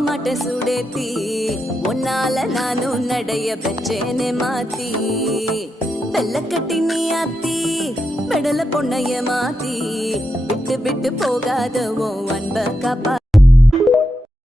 மாட்ட சுடேத்தி உன்னால நானும் நடைய பெற்றேனே மாத்தி வெள்ளக்கட்டி நீ ஆத்தி பெடல பொண்ணைய மாத்தி விட்டு விட்டு போகாத உன் அன்ப காப்பா